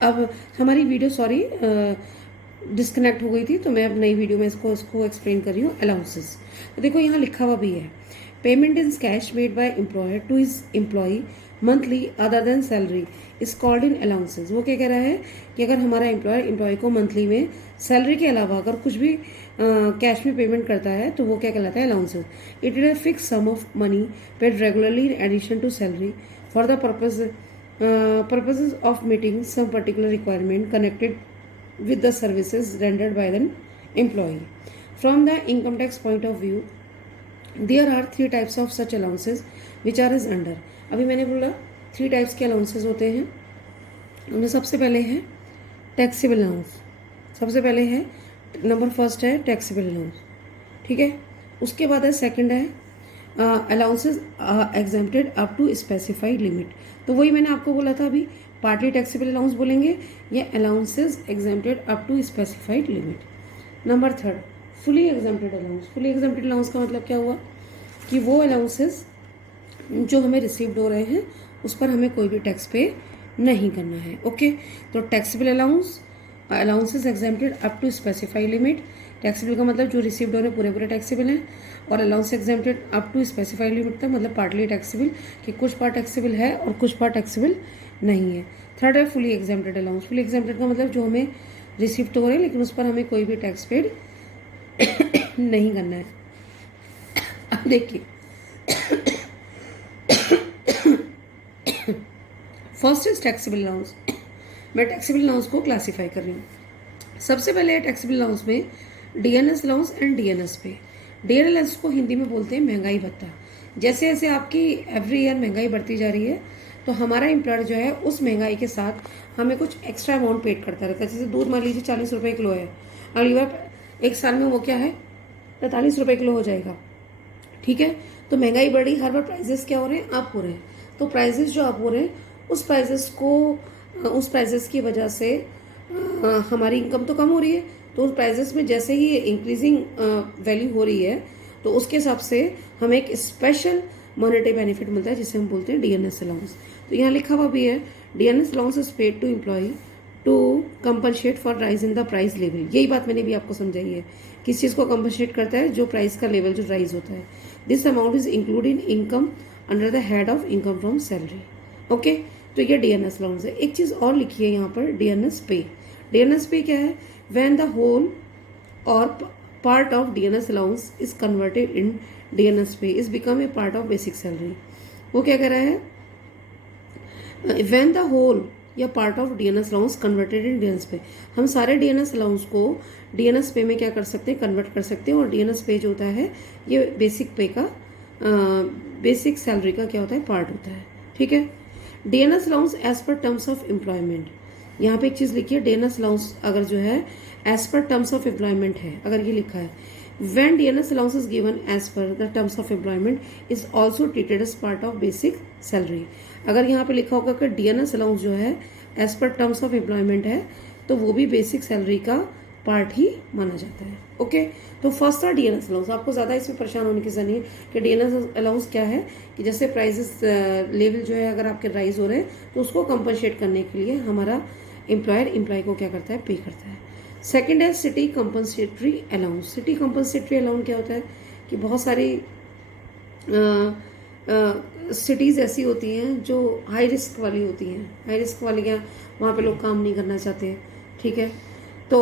अब हमारी video disconnect हो गई थी, तो मैं अब नई वीडियो में इसको एक्सप्लेन कर रही हूँ। अलाउंसेस, तो देखो यहाँ लिखा हुआ भी है, payment in cash made by employer to his employee monthly other than salary is called in allowances. वो क्या कह रहा है कि अगर हमारा एम्प्लॉय को मंथली में सैलरी के अलावा अगर कुछ भी कैश में पेमेंट करता है तो वो क्या कहलाता है, allowances. It is a fix sum of money paid regularly in addition to salary for the purposes of meeting some particular requirement connected with the services rendered by the employee. From the income tax point of view, there are three types of such allowances which are as under. अभी मैंने बोला three types के allowances होते हैं। उनमें सबसे पहले है टैक्सेबल अलाउंस। सबसे पहले है नंबर फर्स्ट है टैक्सेबल अलाउंस, ठीक है। उसके बाद है सेकंड है allowances exempted up to specified limit. तो वही मैंने आपको बोला था अभी, पार्टली टैक्सेबल अलाउंस बोलेंगे या allowances exempted up to specified limit. Number third fully exempted allowance. Fully exempted allowance का मतलब क्या हुआ कि वो अलाउंसेज जो हमें रिसीव्ड हो रहे हैं उस पर हमें कोई भी टैक्स पे नहीं करना है। ओके, तो taxable allowances exempted up to specified limit. Taxable का मतलब जो रिसीव्ड हो रहे पूरे पूरे टैक्सेबल हैं, और allowance exempted up to specified limit तक मतलब पार्टली टैक्सेबल, कि कुछ पार्ट टैक्सेबल है और कुछ पार्ट टैक्सेबल नहीं है। थर्ड है fully exempted allowance. Fully exempted का मतलब जो हमें रिसीव्ड हो रहे हैं लेकिन उस पर हमें कोई भी टैक्स पेड नहीं करना है। अब देखिए फर्स्ट इज टैक्सेबल अलाउंस। मैं टैक्सेबल अलाउंस को क्लासीफाई कर रही हूँ। सबसे पहले टैक्सेबल अलाउंस में डीएनएस अलाउंस एंड डीएनएस पे। डीएनएस को हिंदी में बोलते हैं महंगाई भत्ता। जैसे जैसे आपकी एवरी ईयर महंगाई बढ़ती जा रही है तो हमारा एम्प्लॉयर जो है उस महंगाई के साथ हमें कुछ एक्स्ट्रा अमाउंट पेड करता रहता है। जैसे दूध मान लीजिए 40 रुपये किलो है, अगली बार एक साल में वो क्या है 45 रुपये किलो हो जाएगा, ठीक है। तो महंगाई बढ़ी, हर बार प्राइजेस क्या हो रहे हैं, अप हो रहे हैं। तो प्राइजेस जो अप हो रहे हैं उस प्राइजेस की वजह से हमारी इनकम तो कम हो रही है। तो उस प्राइजेस में जैसे ही इंक्रीजिंग वैल्यू हो रही है तो उसके हिसाब से हमें एक स्पेशल मॉनेटरी बेनिफिट मिलता है जिसे हम बोलते हैं डीएनएस अलाउंस। तो यहाँ लिखा हुआ भी है DNS allowance is paid to employ to compensate for rise in the price level. यही बात मैंने भी आपको समझाई है, किस चीज़ को कंपनसेट करता है, जो प्राइस का लेवल जो राइज होता है। This amount is included income under the head of income from salary. Okay, तो ये डीएनएस अलाउंस है। एक चीज़ और लिखी है यहाँ पर, डीएनएस पे। डीएनएस पे क्या है, when the whole or part of DNS allowance is converted in DNS pay is become a part of basic salary. वो क्या कह रहा है, व्हेन द होल या part of DNS allowance converted in DNS pay. हम सारे DNS allowance को DNS पे में क्या कर सकते हैं, कन्वर्ट कर सकते हैं। और डीएनएस पे जो होता है ये बेसिक पे का बेसिक सैलरी का क्या होता है, पार्ट होता है, ठीक है। DNS allowance as per terms of employment. यहाँ पे एक चीज़ लिखी है, डीएनएस अलाउंस अगर जो है as per terms of employment है, अगर ये लिखा है when DNS allowance is given as per the terms of employment is also treated as part of basic salary. अगर यहाँ पे लिखा होगा कि डीएनएस अलाउंस जो है as per terms of employment है तो वो भी बेसिक सैलरी का पार्ट ही माना जाता है। ओके, तो फर्स्ट था डीएनएस अलाउंस। आपको ज़्यादा इसमें परेशान होने की जरूरत नहीं है कि डीएनएस अलाउंस क्या है, कि जैसे प्राइजेस लेवल जो है अगर आपके राइज हो रहे हैं तो उसको कंपनसेट करने के लिए हमारा एम्प्लॉय को क्या करता है, पे करता है। सेकंड है city compensatory allowance. City compensatory allowance क्या होता है कि बहुत सारी सिटीज़ ऐसी होती हैं जो हाई रिस्क वाली होती हैं। हाई रिस्क वाली क्या, वहाँ पे लोग काम नहीं करना चाहते, ठीक है। तो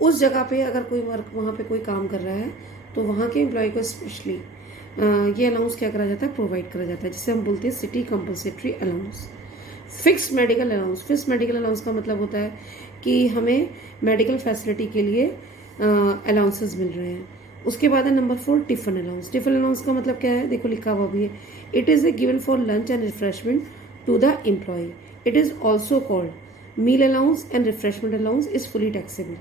उस जगह पे अगर कोई वर्क वहाँ पे कोई काम कर रहा है तो वहाँ के एम्प्लॉय को स्पेशली ये अलाउंस क्या करा जाता है, प्रोवाइड करा जाता है, जिसे हम बोलते हैं city compensatory allowance. Fix medical allowance. Fix medical allowance का मतलब होता है कि हमें मेडिकल फैसिलिटी के लिए अलाउंसेस मिल रहे हैं। उसके बाद है number 4 tiffin allowance. Tiffin allowance का मतलब क्या है, देखो लिखा हुआ भी है, it is a given for lunch and refreshment to the employ. It is also called meal allowance and refreshment allowance is fully taxable.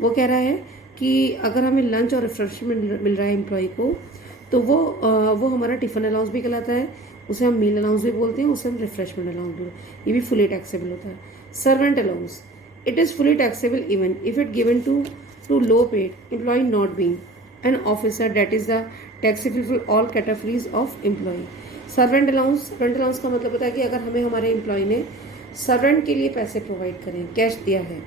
वो कह रहा है कि अगर हमें लंच और रिफ्रेशमेंट मिल रहा है एम्प्लॉय को तो वो हमारा टिफिन अलाउंस भी कहलाता है, उसे हम मील अलाउंस भी बोलते हैं, उसे हम रिफ्रेशमेंट अलाउंस भी, ये भी फुली टैक्सेबल होता है। Servant allowance, it is fully taxable even if it given to low paid employ not being an officer, that is the taxable for all categories of employ. Servant allowance का मतलब होता है कि अगर हमें हमारे एम्प्लॉय ने सर्वेंट के लिए पैसे प्रोवाइड करें, कैश दिया है,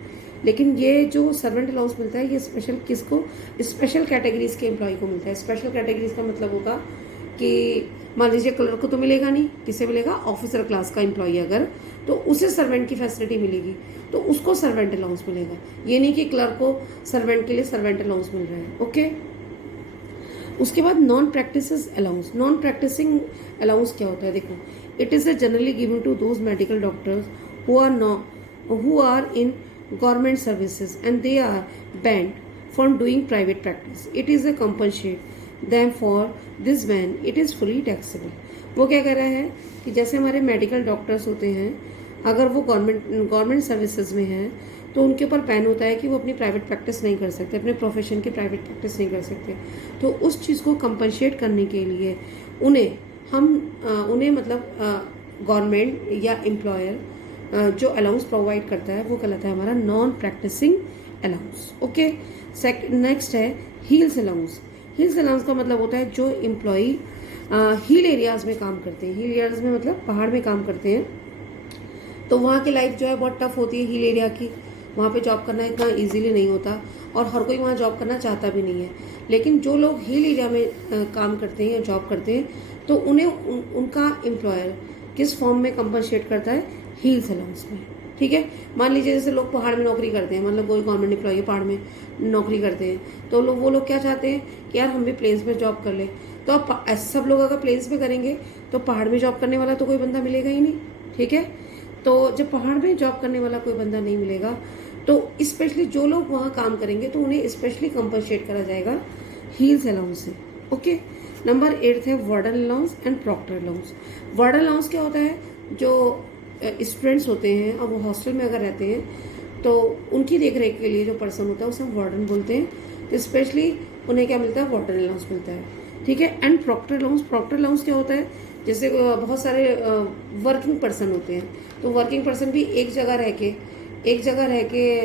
लेकिन ये जो सर्वेंट अलाउंस मिलता है ये स्पेशल किसको, स्पेशल कैटेगरीज के एम्प्लॉय को मिलता है। स्पेशल कैटेगरीज का मतलब होगा कि मान लीजिए क्लर्क को तो मिलेगा नहीं, किसे मिलेगा, ऑफिसर क्लास का एम्प्लॉय अगर, तो उसे सर्वेंट की फैसिलिटी मिलेगी, तो उसको सर्वेंट अलाउंस मिलेगा। ये नहीं कि क्लर्क को सर्वेंट के लिए सर्वेंट अलाउंस मिल रहा है। ओके, उसके बाद non practices allowance. Non practising allowance क्या होता है, देखो, it is generally given to those medical doctors who are in government services and they are banned from doing private practice. It is a compensate them for this ban, it is fully taxable. वो क्या कह रहा है कि जैसे हमारे medical doctors होते हैं, अगर वो गवर्नमेंट सर्विसेज में हैं तो उनके ऊपर बैन होता है कि वो अपनी प्राइवेट प्रैक्टिस नहीं कर सकते, अपने प्रोफेशन की प्राइवेट प्रैक्टिस नहीं कर सकते। तो उस चीज़ को कंपनसेट करने के लिए उन्हें मतलब गवर्नमेंट या एम्प्लॉयर जो अलाउंस प्रोवाइड करता है वो कहलाता है हमारा non practising allowance. Okay, next है हील्स अलाउंस। हील्स अलाउंस का मतलब होता है जो एम्प्लॉय हिल एरियाज में काम करते हैं, हिल एरियाज में मतलब पहाड़ में काम करते हैं, तो वहाँ की लाइफ जो है बहुत टफ होती है हिल एरिया की। वहाँ पे जॉब करना इतना इजीली नहीं होता और हर कोई वहाँ जॉब करना चाहता भी नहीं है। लेकिन जो लोग हिल एरिया में काम करते हैं या जॉब करते हैं तो उन्हें उनका एम्प्लॉयर किस फॉर्म में कंपनसेट करता है, हील्स अलाउंस में। ठीक है, मान लीजिए जैसे लोग पहाड़ में नौकरी करते हैं, मतलब कोई गवर्नमेंट एम्प्लॉय पहाड़ में नौकरी करते हैं, तो वो लोग क्या चाहते हैं कि यार हम भी प्लेन्स में जॉब कर ले। तो अब सब लोग अगर प्लेन्स में करेंगे तो पहाड़ में जॉब करने वाला तो कोई बंदा मिलेगा ही नहीं। ठीक है, तो जब पहाड़ में जॉब करने वाला कोई बंदा नहीं मिलेगा तो स्पेशली जो लोग वहाँ काम करेंगे तो उन्हें स्पेशली कंपनसेट करा जाएगा हील्स अलाउंस से। ओके, नंबर 8 है warden allowance and proctor allowance. Warden allowance क्या होता है, जो स्टूडेंट्स होते हैं और वो हॉस्टल में अगर रहते हैं तो उनकी देख रेख के लिए जो पर्सन होता है उसे हम वार्डन बोलते हैं। तो स्पेशली उन्हें क्या मिलता है, वार्डन अलाउंस मिलता है। ठीक है, and proctor allowance. Proctor allowance क्या होता है, जैसे बहुत सारे वर्किंग पर्सन होते हैं, तो वर्किंग पर्सन भी एक जगह रह के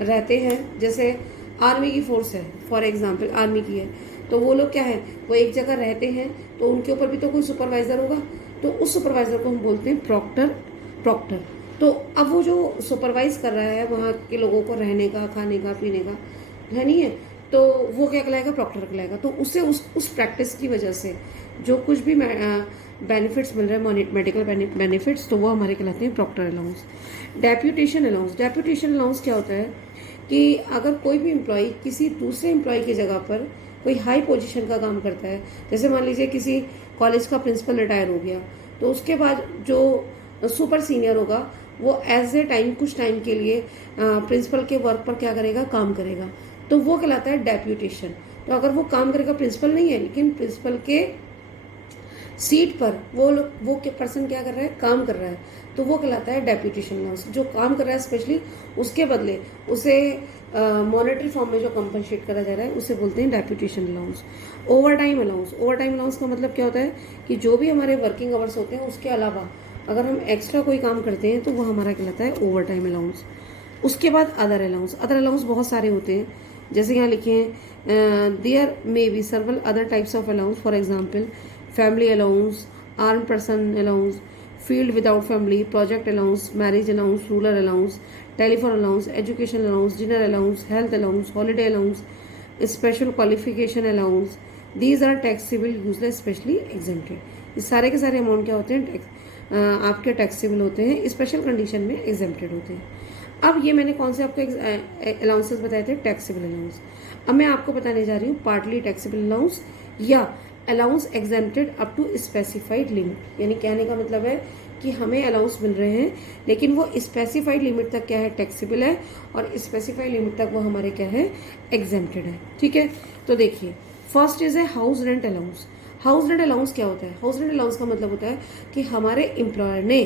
रहते हैं। जैसे आर्मी की फोर्स है, फॉर एग्जांपल आर्मी की है, तो वो लोग क्या है, वो एक जगह रहते हैं तो उनके ऊपर भी तो कोई सुपरवाइजर होगा, तो उस सुपरवाइजर को हम बोलते हैं प्रॉक्टर। तो अब वो जो सुपरवाइज कर रहा है वहाँ के लोगों को रहने का, खाने का, पीने का, है नहीं है, तो वो क्या कहलाएगा, प्रॉक्टर कहलाएगा। तो उससे उस प्रैक्टिस की वजह से जो कुछ भी बेनिफिट्स मिल रहे हैं, मेडिकल बेनिफिट्स, तो वो हमारे कहलाते हैं proctor allowance. Deputation allowance. Deputation allowance क्या होता है कि अगर कोई भी एम्प्लॉय किसी दूसरे एम्प्लॉय की जगह पर कोई हाई पोजीशन का काम करता है, जैसे मान लीजिए किसी कॉलेज का प्रिंसिपल रिटायर हो गया, तो उसके बाद जो सुपर सीनियर होगा वो एज ए टाइम कुछ टाइम के लिए प्रिंसिपल के वर्क पर क्या करेगा, काम करेगा, तो वो कहलाता है डेप्यूटेशन। तो अगर वो काम करेगा, प्रिंसिपल नहीं है लेकिन प्रिंसिपल के सीट पर वो पर्सन क्या कर रहा है, काम कर रहा है, तो वो कहलाता है डेप्यूटेशन अलाउंस। जो काम कर रहा है स्पेशली उसके बदले उसे मॉनेटरी फॉर्म में जो कंपनसेट करा जा रहा है उसे बोलते हैं deputation allowance. Over time allowance. Over time allowance का मतलब क्या होता है कि जो भी हमारे वर्किंग आवर्स होते हैं उसके अलावा अगर हम एक्स्ट्रा कोई काम करते हैं तो वो हमारा कहलाता है ओवर टाइम अलाउंस। उसके बाद अदर अलाउंस। अदर अलाउंस बहुत सारे होते हैं, जैसे यहाँ लिखे हैं there may be several other types of allowance, for example family allowance, arm person allowance, field without family, project allowance, marriage allowance, rural allowance, telephone allowance, education allowance, dinner allowance, health allowance, holiday allowance, special qualification allowance. These are taxable useless specially exempted. ये सारे के सारे amount क्या होते हैं, आपके taxable होते हैं, स्पेशल कंडीशन में एग्जेम्प्टेड होते हैं। अब ये मैंने कौन से आपको अलाउंसेस बताए थे, टैक्सेबल अलाउंस। अब मैं आपको बताने जा रही हूँ पार्टली टैक्सेबल अलाउंस या allowance exempted up to specified limit. यानी कहने का मतलब है कि हमें अलाउंस मिल रहे हैं लेकिन वो स्पेसिफाइड लिमिट तक क्या है, टैक्सेबल है, और स्पेसिफाइड लिमिट तक वो हमारे क्या है, एग्जेम्प्टेड है। ठीक है, तो देखिए first is a house rent allowance. House rent allowance क्या होता है, हाउस रेंट अलाउंस का मतलब होता है कि हमारे एम्प्लॉयर ने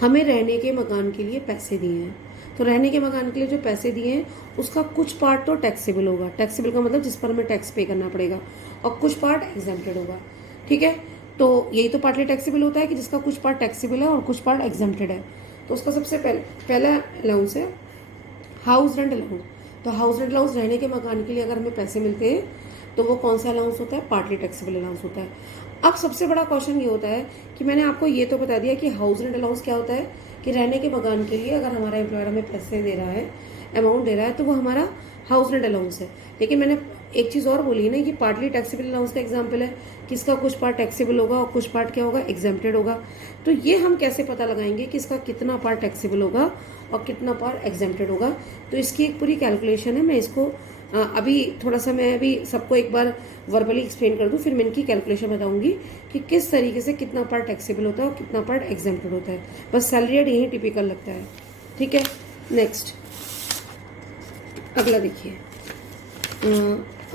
हमें रहने के मकान के लिए पैसे दिए हैं, तो रहने के मकान के लिए जो पैसे दिए हैं उसका कुछ पार्ट तो टैक्सेबल होगा। टैक्सेबल का मतलब जिस पर हमें टैक्स पे करना पड़ेगा, और कुछ पार्ट एग्जेम्प्टेड होगा। ठीक है, तो यही तो पार्टली टैक्सेबल होता है कि जिसका कुछ पार्ट टैक्सेबल है और कुछ पार्ट एग्जेम्प्टेड है। तो उसका सबसे पहला अलाउंस है हाउस रेंट अलाउंस। तो हाउस रेंट अलाउंस रहने के मकान के लिए अगर हमें पैसे मिलते हैं तो वो कौन सा अलाउंस होता है, पार्टली टैक्सेबल अलाउंस होता है। अब सबसे बड़ा क्वेश्चन ये होता है कि मैंने आपको ये तो बता दिया कि हाउस रेंट अलाउंस क्या होता है, कि रहने के मकान के लिए अगर हमारा एम्प्लॉयर हमें पैसे दे रहा है, अमाउंट दे रहा है, तो वो हमारा हाउस रेंट अलाउंस है। लेकिन मैंने एक चीज़ और बोली है ना कि पार्टली टैक्सेबल अलाउंस का एग्जाम्पल है, किसका कुछ पार्ट टैक्सेबल होगा और कुछ पार्ट क्या होगा, एग्जेम्प्टेड होगा। तो ये हम कैसे पता लगाएंगे कि इसका कितना पार्ट टैक्सेबल होगा और कितना पार्ट एग्जेम्प्टेड होगा। तो इसकी एक पूरी कैलकुलेशन है। मैं इसको अभी थोड़ा सा मैं अभी सबको एक बार वर्बली एक्सप्लेन कर दूं, फिर मैं इनकी कैलकुलेशन बताऊंगी कि किस तरीके से कितना पार्ट टैक्सेबल होता है और कितना पार्ट एग्जेम्प्टेड होता है। बस सैलरी रेट यही टिपिकल लगता है। ठीक है, नेक्स्ट अगला देखिए।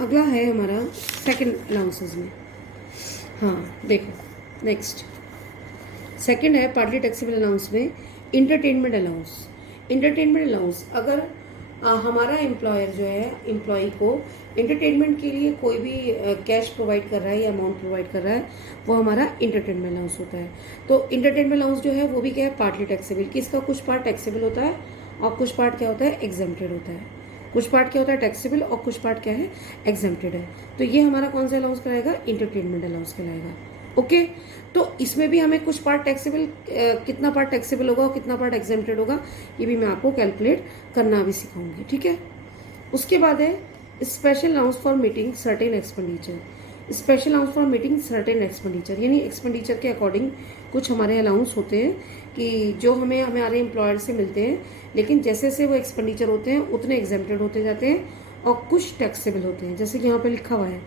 अगला है हमारा सेकंड अलाउंसेस में। हाँ देखो, नेक्स्ट सेकंड है पार्टली टैक्सेबल अलाउंस में इंटरटेनमेंट अलाउंस। इंटरटेनमेंट अलाउंस, अगर हमारा एम्प्लॉयर जो है एम्प्लॉय को एंटरटेनमेंट के लिए कोई भी कैश प्रोवाइड कर रहा है या अमाउंट प्रोवाइड कर रहा है, वो हमारा इंटरटेनमेंट अलाउंस होता है। तो इंटरटेनमेंट अलाउंस जो है वो भी क्या है, पार्टली टैक्सेबल, कि इसका कुछ पार्ट टैक्सेबल होता है और कुछ पार्ट क्या होता है, एग्जेम्प्टेड होता है। कुछ पार्ट क्या होता है, टैक्सेबल, और कुछ पार्ट क्या है, एग्जेम्प्टेड है। तो ये हमारा कौन सा अलाउंस कराएगा, इंटरटेनमेंट अलाउंस कहलाएगा। ओके, तो इसमें भी हमें कुछ पार्ट टैक्सेबल, कितना पार्ट टैक्सेबल होगा और कितना पार्ट एग्जेम्प्टेड होगा, ये भी मैं आपको कैलकुलेट करना भी सिखाऊंगी। ठीक है, उसके बाद है special allowance for meeting certain expenditure. Special allowance for meeting certain expenditure, यानी एक्सपेंडिचर के अकॉर्डिंग कुछ हमारे अलाउंस होते हैं कि जो हमें हमारे एम्प्लॉयर से मिलते हैं, लेकिन जैसे जैसे वो एक्सपेंडिचर होते हैं उतने एग्जेम्प्टेड होते जाते हैं और कुछ टैक्सेबल होते हैं। जैसे कि यहाँ पे लिखा हुआ है,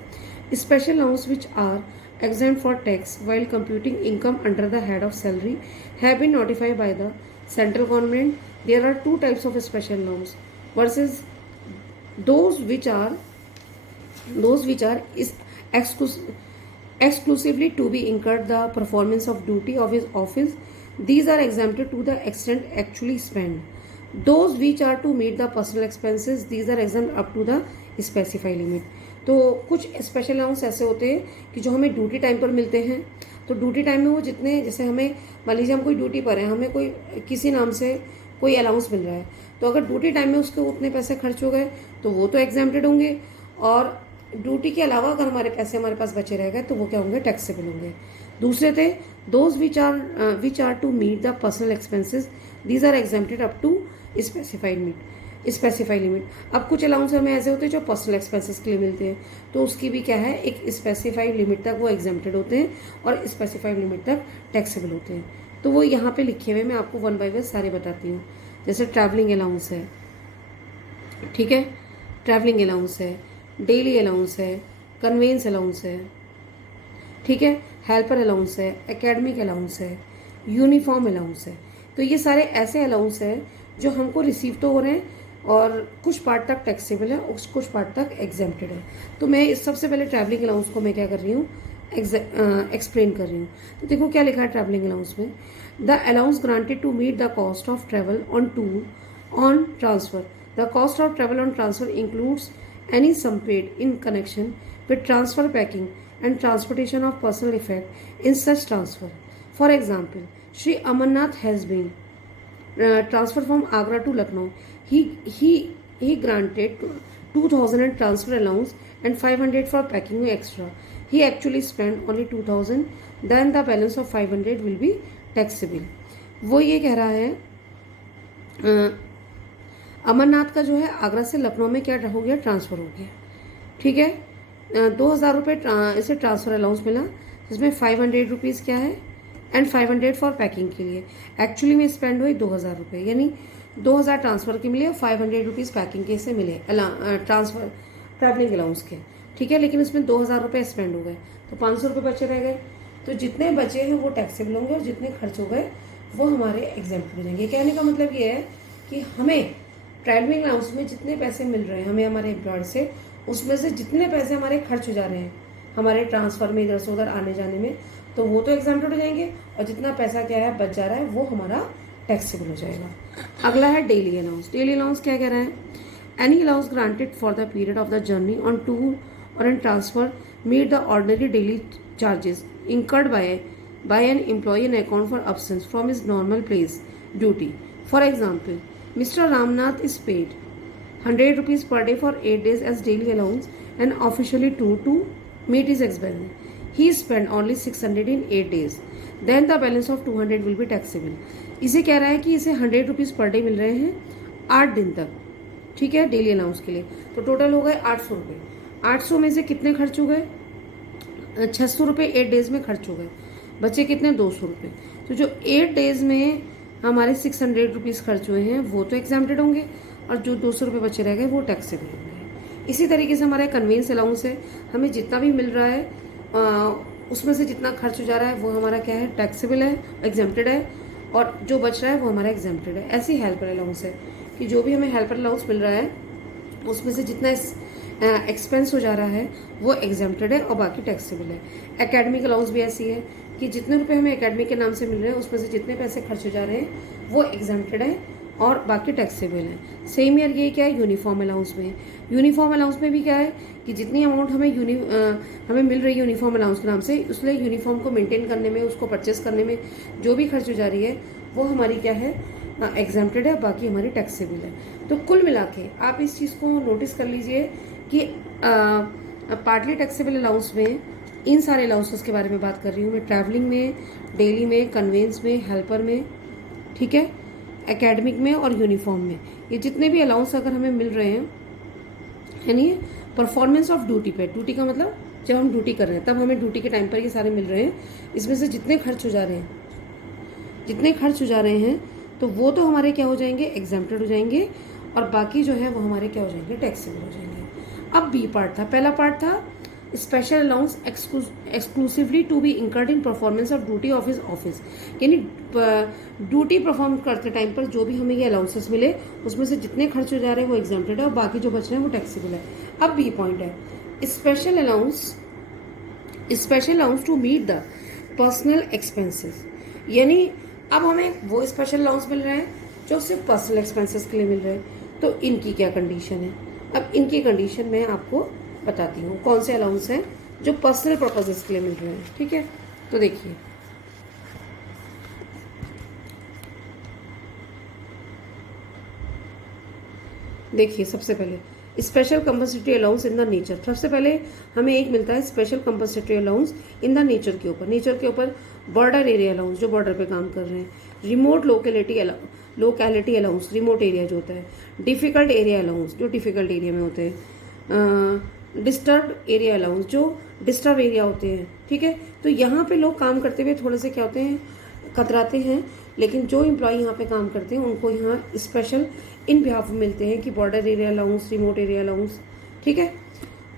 special allowance which are exempt for tax while computing income under the head of salary have been notified by the central government. There are two types of special allowance versus those which are is exclusively to be incurred the performance of duty of his office. These are exempted to the extent actually spent. Those which are to meet the personal expenses, these are exempt up to the specified limit. तो कुछ special allowance ऐसे होते हैं कि जो हमें duty time पर मिलते हैं। तो ड्यूटी टाइम में वो जितने, जैसे हमें मान लीजिए हम कोई ड्यूटी पर हैं, हमें कोई किसी नाम से कोई अलाउंस मिल रहा है, तो अगर ड्यूटी टाइम में उसके उतने पैसे खर्च हो गए तो वो तो एग्जेम्प्टेड होंगे, और ड्यूटी के अलावा अगर हमारे पैसे हमारे पास बचे रह गए तो वो क्या होंगे, टैक्सेबल होंगे। दूसरे थे those which are to meet the personal expenses, these are exempted up to specified limit. अब कुछ अलाउंस हमें ऐसे होते हैं जो पर्सनल एक्सपेंसेस के लिए मिलते हैं, तो उसकी भी क्या है, एक स्पेसिफाइड लिमिट तक वो एग्जेम्प्टेड होते हैं और स्पेसिफाइड लिमिट तक टैक्सेबल होते हैं। तो वो यहाँ पे लिखे हुए, मैं आपको वन बाय वन सारे बताती हूँ। जैसे ट्रैवलिंग अलाउंस है, ठीक है, ट्रैवलिंग अलाउंस है, डेली अलाउंस है, कन्वेंस अलाउंस है, ठीक है, हेल्पर अलाउंस है, एकेडमिक अलाउंस है, यूनिफॉर्म अलाउंस है। तो ये सारे ऐसे अलाउंस है जो हमको रिसीव तो हो रहे हैं और कुछ पार्ट तक टैक्सेबल है और कुछ पार्ट तक एग्जेम्प्टेड है। तो मैं सबसे पहले ट्रैवलिंग अलाउंस को मैं क्या कर रही हूँ, एक्सप्लेन कर रही हूँ। तो देखो क्या लिखा है ट्रैवलिंग अलाउंस में, the allowance granted to meet the cost of travel on tour on transfer. The cost of travel on transfer includes any sum paid in connection with transfer packing and transportation of personal effect in such transfer. For example, Sri Amarnath has been transferred from Agra to Lucknow. He granted 2,000 in transfer allowance and 500 for packing extra. He actually spent only 2,000. Then the balance of 500 will be taxable. वो ये कह रहा है अमरनाथ का जो है आगरा से लखनऊ में क्या हो गया, ट्रांसफ़र हो गया, ठीक है। 2,000 रुपये इसे ट्रांसफ़र अलाउंस मिला, जिसमें 500 रुपीज़ क्या है एंड 500 फॉर पैकिंग के लिए। एक्चुअली में स्पेंड हुई 2,000 रुपये, यानी 2,000 ट्रांसफ़र के मिले और 500 रुपीज़ पैकिंग के से मिले, ट्रांसफ़र ट्रैवलिंग अलाउंस के, ठीक है। लेकिन इसमें 2,000 रुपये स्पेंड हो गए तो 500 रुपये बचे रह गए। तो जितने बचे हैं वो टैक्सेबल होंगे और जितने खर्च हो गए वो हमारे एग्जेम्प्ट हो जाएंगे। कहने का मतलब ये है कि हमें ट्रैवलिंग अलाउंस में जितने पैसे मिल रहे हैं हमें हमारे एम्प्लॉयर से, उसमें से जितने पैसे हमारे खर्च हो जा रहे हैं हमारे ट्रांसफ़र में, इधर से उधर आने जाने में, तो वो तो एग्जेम्प्टेड हो जाएंगे और जितना पैसा क्या है बच जा रहा है वो हमारा टैक्सेबल हो जाएगा। अगला है डेली अलाउंस। डेली अलाउंस क्या कह रहा है, any allowance granted for the period of the journey on tour or in transfer meet the ordinary daily charges incurred by an employ in account for absence from his normal place duty. For example, Mr. Ramnath is paid 100 rupees per day for 8 days as daily allowance and officially to meet his expenses. He spent only 600 in 8 days. Then the balance of 200 will be taxable. इसे कह रहा है कि इसे 100 rupees per day meal रहे हैं 8 दिन तक, ठीक है, डेली अलाउंस के लिए। तो टोटल हो गए 800 रुपये। 800 में से कितने खर्च हो गए? 600 रुपये 8 डेज में खर्च हो गए, बचे कितने? 200 रुपये। तो जो 8 डेज में हमारे 600 रुपीज़ खर्च हुए हैं वो तो एग्जाम्प्टेड होंगे, और जो 200 रुपये बचे रह गए वो टैक्सेबल होंगे। इसी तरीके से हमारा कन्वेंस अलाउंस है, हमें जितना भी मिल रहा है उसमें से जितना खर्च हो जा रहा है वो हमारा क्या है? टैक्सेबल है, एग्जाम्प्टेड है, और जो बच रहा है वो हमारा एग्जाम्प्टेड है। ऐसी हेल्पर अलाउंस है कि जो भी हमें हेल्पर अलाउंस मिल रहा है उसमें से जितना एक्सपेंस हो जा रहा है वो एग्जाम्प्टेड है और बाकी टैक्सेबल है। एकेडमिक अलाउंस भी ऐसी है कि जितने रुपए हमें एकेडमी के नाम से मिल रहे हैं उसमें से जितने पैसे खर्च हो जा रहे हैं वो एग्जाम्प्टेड है और बाकी टैक्सेबल है। सेम ईयर ये क्या है? यूनिफॉर्म अलाउंस में। यूनिफॉर्म अलाउंस में भी क्या है कि जितनी अमाउंट हमें मिल रही है यूनिफॉर्म अलाउंस के नाम से, इसलिए यूनिफॉर्म को मेंटेन करने में, उसको परचेस करने में जो भी खर्च हो जा रही है वो हमारी क्या है? एग्जाम्प्टेड है, बाकी हमारी टैक्सेबल है। तो कुल मिला के आप इस चीज़ को नोटिस कर लीजिए कि पार्टली टैक्सेबल अलाउंस में इन सारे अलाउंसेस के बारे में बात कर रही हूँ मैं, ट्रैवलिंग में, डेली में, कन्वेंस में, हेल्पर में, ठीक है, एकेडमिक में और यूनिफॉर्म में। ये जितने भी अलाउंस अगर हमें मिल रहे हैं, यानी परफॉर्मेंस ऑफ ड्यूटी पे, ड्यूटी का मतलब जब हम ड्यूटी कर रहे हैं तब हमें ड्यूटी के टाइम पर ये सारे मिल रहे हैं, इसमें से जितने खर्च हो जा रहे हैं, जितने खर्च हो जा रहे हैं तो वो तो हमारे क्या हो जाएंगे? एग्जाम्प्टेड हो जाएंगे, और बाकी जो है वो हमारे क्या हो जाएंगे? टैक्सेबल हो जाएंगे। अब बी पार्ट था, पहला पार्ट था special allowance exclusively to be incurred in performance of duty of his office, यानी ड्यूटी परफॉर्म करते टाइम पर जो भी हमें ये अलाउंसेस मिले उसमें से जितने खर्च हो जा रहे हैं वो एग्जाम्प्टेड है और बाकी जो बच रहे हैं वो टैक्सेबल है। अब बी पॉइंट है special allowance to meet the personal expenses, यानी अब हमें वो स्पेशल अलाउंस मिल रहे हैं जो सिर्फ पर्सनल एक्सपेंसेस के लिए मिल रहे हैं। तो इनकी क्या कंडीशन है? अब इनकी कंडीशन मैं आपको बताती हूँ कौन से अलाउंस हैं जो पर्सनल पर्पसेस के लिए मिल रहे हैं, ठीक है। तो देखिए सबसे पहले special compensatory allowance in the nature. सबसे पहले हमें एक मिलता है special compensatory allowance in the nature के ऊपर। नेचर के ऊपर बॉर्डर एरिया अलाउंस, जो बॉर्डर पे काम कर रहे हैं, remote locality allowance, remote area जो होता है, डिफिकल्ट एरिया अलाउंस जो डिफिकल्ट एरिया में होते हैं, डिस्टर्ब एरिया अलाउंस जो डिस्टर्ब एरिया होते हैं, ठीक है। तो यहाँ पे लोग काम करते हुए थोड़े से क्या होते हैं? कतराते हैं, लेकिन जो एम्प्लॉय यहाँ पे काम करते हैं उनको यहाँ स्पेशल इन बिहाफ मिलते हैं कि border area allowance, remote area allowance, ठीक है।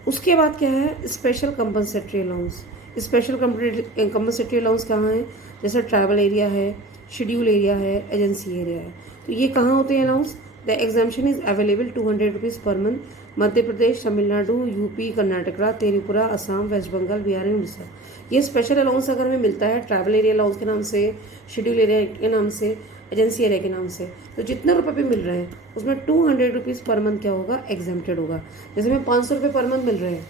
उसके बाद क्या है? Special compensatory allowance. Special compensatory allowance कहाँ है? जैसे ट्रैवल एरिया है, शेड्यूल एरिया है, एजेंसी एरिया है। तो ये कहाँ होते हैं allowance? The exemption is available 200 rupees per month Madhya Pradesh, Tamil Nadu, UP, Karnataka, Tripura, Assam, west Bengal, Bihar and Orissa. ये स्पेशल अलाउंस अगर हमें मिलता है ट्रैवल एरिया अलाउंस के नाम से, शेड्यूल एरिया के नाम से, एजेंसी एरिया के नाम से, तो जितने रुपए भी मिल रहे हैं उसमें 200 रुपीज़ पर मंथ क्या होगा? एग्जाम्प्टेड होगा। जैसे हमें 500 रुपये पर मंथ मिल रहे हैं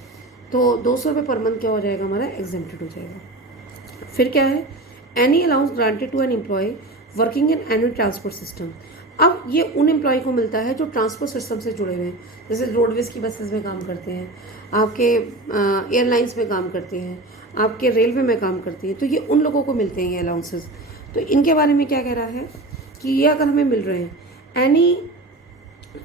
तो 200 रुपये पर मंथ क्या हो जाएगा? हमारा एग्जाम्प्टेड हो जाएगा। फिर क्या है? Any allowance granted to an employee working in any transport system. अब ये उन एम्प्लॉय को मिलता है जो ट्रांसपोर्ट सिस्टम से जुड़े हुए हैं, जैसे रोडवेज की बसेस में काम करते हैं, आपके एयरलाइंस में काम करते हैं, आपके रेलवे में काम करते हैं, तो ये उन लोगों को मिलते हैं ये अलाउंसेस। तो इनके बारे में क्या कह रहा है कि ये अगर हमें मिल रहे हैं any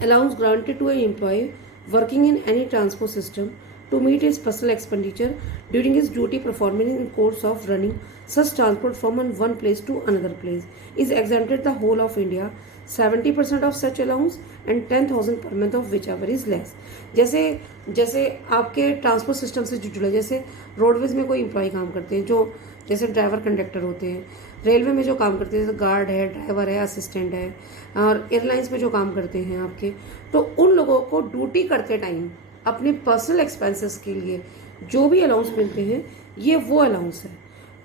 allowance granted to a employee working in any transport system to meet his personal expenditure during his duty performing in course of running such transport from one place to another place is exempted the whole of India 70% of such allowance and 10,000 per month of whichever is less। जैसे आपके transport system से जो जुड़े, जैसे roadways में कोई employ काम करते हैं जो जैसे ड्राइवर कंडक्टर होते हैं, रेलवे में जो काम करते हैं जैसे गार्ड है, ड्राइवर है, असिस्टेंट है, और एयरलाइंस में जो काम करते हैं आपके, तो उन लोगों को ड्यूटी करते टाइम अपने पर्सनल एक्सपेंसेस के लिए जो भी अलाउंस मिलते हैं ये वो अलाउंस है।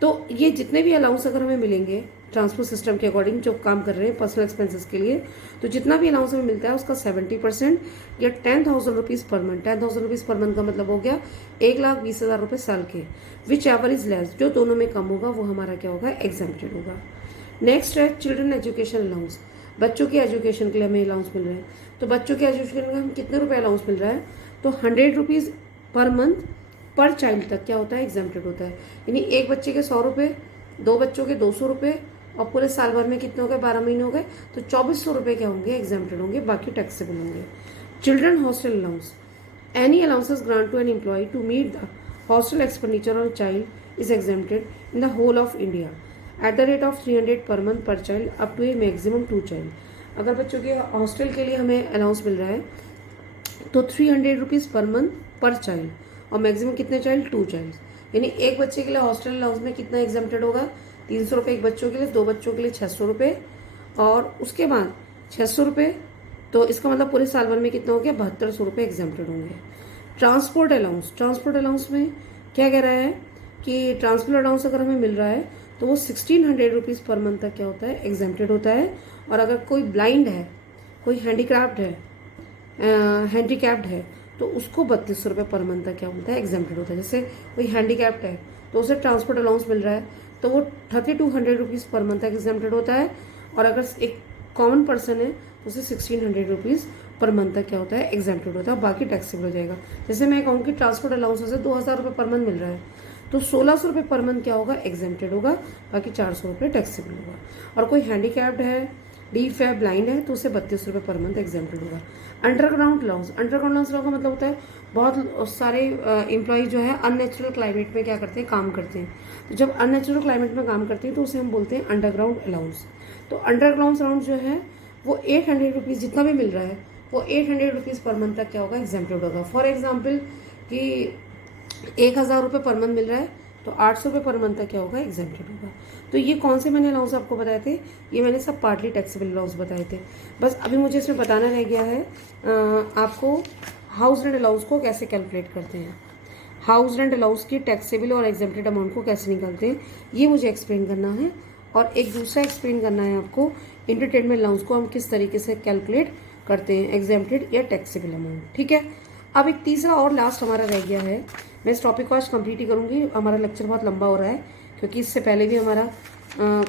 तो ये जितने भी अलाउंस अगर हमें मिलेंगे ट्रांसपोर्ट सिस्टम के अकॉर्डिंग जो काम कर रहे हैं पर्सनल एक्सपेंसेस के लिए, तो जितना भी अलाउंस हमें मिलता है उसका 70% या 10,000 rupees per month. 10,000 rupees per month का मतलब हो गया 1,20,000 रुपये साल के। विच एवर इज लेस, जो दोनों में कम होगा वो हमारा क्या होगा? एग्जाम्प्टेड होगा। नेक्स्ट है चिल्ड्रन एजुकेशन अलाउंस। बच्चों के एजुकेशन के लिए हमें अलाउंस मिल रहे हैं, तो बच्चों के एजुकेशन में हम कितने रुपये अलाउंस मिल रहा है? तो 100 rupees per month per child तक क्या होता है? एग्जाम्प्टेड होता है। यानी एक बच्चे के 100 रुपये, 2 बच्चों के 200 रुपये, और पूरे साल भर में कितने हो गए, 12 महीने हो गए, तो 2400 रुपये क्या होंगे, एग्जेम्प्टेड होंगे, बाकी टैक्सेबल होंगे। Children hostel allowance, any allowances grant to an employ to meet the hostel expenditure on child is exempted in the whole of India at the rate of 300 per month per child up to a maximum 2 child. अगर बच्चों के hostel के लिए हमें allowance मिल रहा है तो 300 rupees per month per child, और मैक्सिमम कितने चाइल्ड, 2 चाइल्ड, यानी एक बच्चे के लिए हॉस्टल अलाउंस में कितना एग्जेम्प्टेड होगा, 300 रुपये एक बच्चों के लिए, 2 बच्चों के लिए 600 रुपये, और उसके बाद 600 रुपये, तो इसका मतलब पूरे साल भर में कितना हो गया, 7200 रुपये एग्जेम्प्टेड होंगे। ट्रांसपोर्ट अलाउंस, ट्रांसपोर्ट अलाउंस में क्या कह रहा है कि ट्रांसपोर्ट अलाउंस अगर हमें मिल रहा है तो वो 1600 रुपीज़ पर मंथ तक क्या होता है, एग्जेम्प्टेड होता है। और अगर कोई ब्लाइंड है, कोई हैंडीक्राफ्ट है, हैंडीकैप्ड है, तो उसको 3200 रुपये पर मंथ तक क्या होता है, एग्जेम्प्टेड होता है। जैसे कोई हैंडीकैप्ड है तो उसे ट्रांसपोर्ट अलाउंस मिल रहा है तो वो 3200 रुपीज़ पर मंथ तक एग्जेम्प्टेड होता है। और अगर एक कॉमन पर्सन है तो उसे 1600 रुपीज़ पर मंथ तक क्या होता है, एग्जेम्प्टेड होता है, बाकी टैक्सेबल हो जाएगा। जैसे मैं कहूँ कि ट्रांसपोर्ट अलाउंस से 2000 रुपये पर मंथ मिल रहा है तो 1600 रुपये पर मंथ क्या होगा, एग्जेम्प्टेड होगा, बाकी 400 रुपये टैक्सेबल होगा। और कोई हैंडीकैप्ड है, डीफ है, ब्लाइंड है, तो उसे 3200 रुपये पर मंथ एग्जेम्प्टेड होगा। अंडरग्राउंड अलाउंस, अंडरग्राउंड अलाउंस का मतलब होता है बहुत सारे एम्प्लॉय जो है अननेचुरल क्लाइमेट में क्या करते हैं, काम करते हैं। तो जब अननेचुरल क्लाइमेट में काम करते हैं तो उसे हम बोलते हैं अंडरग्राउंड अलाउंस। तो अंडरग्राउंड अलाउंस जो है वो 800 रुपीज़ जितना भी मिल रहा है वो 800 रुपीज़ पर मंथ तक क्या होगा, एग्जेम्प्टेड होगा। फॉर एग्जाम्पल कि 1000 रुपये पर मंथ मिल रहा है तो 800 रुपये पर मंथ तक क्या होगा, एग्जेम्प्टेड होगा। तो ये कौन से मैंने अलाउंस आपको बताए थे, ये मैंने सब पार्टली टैक्सेबल अलाउंस बताए थे। बस अभी मुझे इसमें बताना रह गया है आपको हाउस रेंट अलाउंस को कैसे कैलकुलेट करते हैं, हाउस रेंट अलाउंस की टैक्सेबल और एग्जेम्प्टेड अमाउंट को कैसे निकालते हैं, ये मुझे एक्सप्लेन करना है। और एक दूसरा एक्सप्लेन करना है आपको, एंटरटेनमेंट अलाउंस को हम किस तरीके से कैलकुलेट करते हैं, एग्जेम्प्टेड या टैक्सेबल अमाउंट। ठीक है, अब एक तीसरा और लास्ट हमारा रह गया है, मैं इस टॉपिक को आज कंप्लीट ही करूँगी। हमारा लेक्चर बहुत लंबा हो रहा है क्योंकि इससे पहले भी हमारा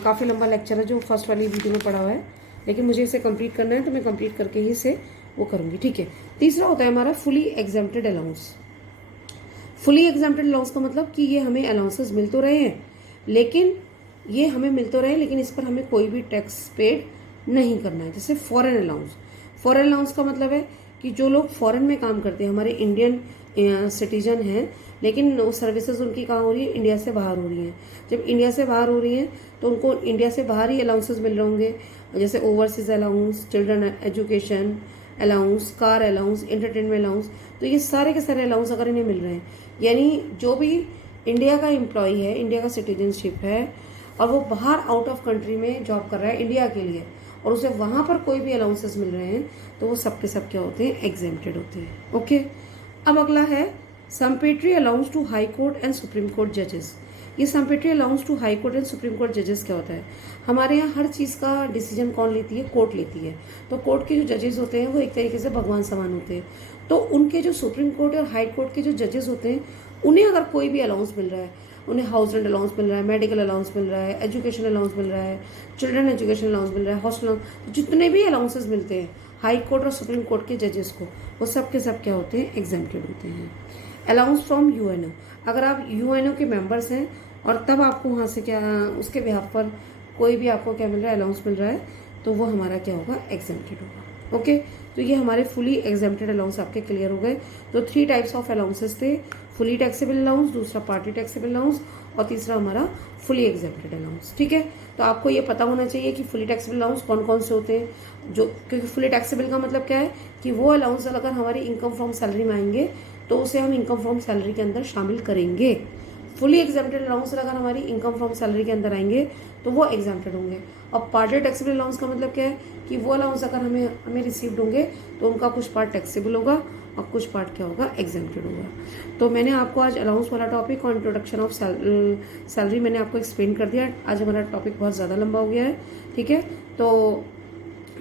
काफ़ी लंबा लेक्चर है जो फर्स्ट वाली वीडियो में पढ़ा हुआ है, लेकिन मुझे इसे कंप्लीट करना है तो मैं कंप्लीट करके ही इसे वो करूँगी। ठीक है, तीसरा होता है हमारा fully exempted allowance. Fully exempted allowance का मतलब कि ये हमें अलाउंसेस मिल तो रहे हैं लेकिन इस पर हमें कोई भी टैक्स पेड नहीं करना है। जैसे फॉरेन अलाउंस, फॉरेन अलाउंस का मतलब है कि जो लोग फॉरेन में काम करते हैं, हमारे इंडियन सिटीजन हैं लेकिन वो सर्विसेज उनकी कहाँ हो रही है, इंडिया से बाहर हो रही हैं। जब इंडिया से बाहर हो रही हैं तो उनको इंडिया से बाहर ही अलाउंसेस मिल रहे होंगे, जैसे overseas allowance, children education allowance, car allowance, entertainment allowance. तो ये सारे के सारे अलाउंस अगर इन्हें मिल रहे हैं, यानी जो भी इंडिया का एम्प्लॉय है, इंडिया का सिटीजनशिप है और वो बाहर आउट ऑफ कंट्री में जॉब कर रहा है इंडिया के लिए और उसे वहाँ पर कोई भी अलाउंसेस मिल रहे हैं तो वो सब के सब क्या होते हैं, एग्जेम्प्टेड होते हैं। ओके, अब अगला है sumptuary allowance to high court and supreme court जजेस। ये sumptuary allowance to high court and supreme court जजेस क्या होता है, हमारे यहाँ हर चीज़ का डिसीजन कौन लेती है, कोर्ट लेती है। तो कोर्ट के जो जजेस होते हैं वो एक तरीके से भगवान समान होते हैं। तो उनके जो सुप्रीम कोर्ट और हाई कोर्ट के जो जजेस होते हैं उन्हें अगर कोई भी अलाउंस मिल रहा है, उन्हें हाउस रेंट अलाउंस मिल रहा है, मेडिकल अलाउंस मिल रहा है, एजुकेशन अलाउंस मिल रहा है, चिल्ड्रन एजुकेशन अलाउंस मिल रहा है, हॉस्टल अलाउंस, जितने भी अलाउंसेस मिलते हैं हाई कोर्ट और सुप्रीम कोर्ट के जजेस को, वो सब के सब क्या होते हैं, एग्जेम्प्टेड होते हैं। अलाउंस फ्रॉम यूएनओ, अगर आप यूएनओ के मेंबर्स हैं और तब आपको वहाँ से क्या उसके बिहाफ पर कोई भी आपको क्या मिल रहा है, अलाउंस मिल रहा है, तो वो हमारा क्या होगा, एग्जेम्प्टेड होगा। ओके, तो ये हमारे फुली एग्जेम्प्टेड अलाउंस आपके क्लियर हो गए। तो 3 टाइप्स ऑफ अलाउंसेस थे, फुली टैक्सेबल अलाउंस, दूसरा पार्टी टैक्सेबल अलाउंस और तीसरा हमारा फुली एग्जेम्प्टेड अलाउंस। ठीक है, तो आपको ये पता होना चाहिए कि फुली टैक्सेबल अलाउंस कौन कौन से होते हैं, जो क्योंकि फुली टैक्सेबल का मतलब क्या है कि वो अलाउंस अगर हमारी इनकम फ्रॉम सैलरी में आएंगे तो उसे हम इनकम फ्रॉम सैलरी के अंदर शामिल करेंगे। फुली एग्जेम्प्टेड अलाउंस अगर हमारी इनकम फ्रॉम सैलरी के अंदर आएंगे तो वो एग्जेम्प्टेड होंगे। और पार्टी टैक्सेबल अलाउंस का मतलब क्या है कि वो अलाउंस अगर हमें रिसीव्ड होंगे तो उनका कुछ पार्ट टैक्सेबल होगा और कुछ पार्ट क्या होगा, एग्जेम्प्टेड होगा। तो मैंने आपको आज अलाउंस वाला टॉपिक और इंट्रोडक्शन ऑफ सैलरी मैंने आपको एक्सप्लेन कर दिया। आज हमारा टॉपिक बहुत ज़्यादा लंबा हो गया है। ठीक है, तो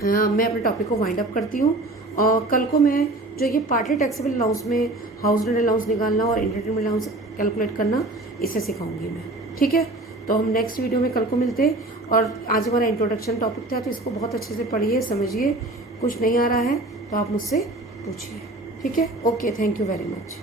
मैं अपने टॉपिक को वाइंड अप करती हूँ और कल को मैं जो ये पार्टली टैक्सेबल अलाउंस में हाउस रेंट अलाउंस निकालना और एंटरटेनमेंट अलाउंस कैलकुलेट करना, इसे सिखाऊंगी मैं। ठीक है, तो हम नेक्स्ट वीडियो में कल को मिलते हैं। और आज हमारा इंट्रोडक्शन टॉपिक था तो इसको बहुत अच्छे से पढ़िए, समझिए। कुछ नहीं आ रहा है तो आप मुझसे पूछिए। ठीक है, okay, thank you very much.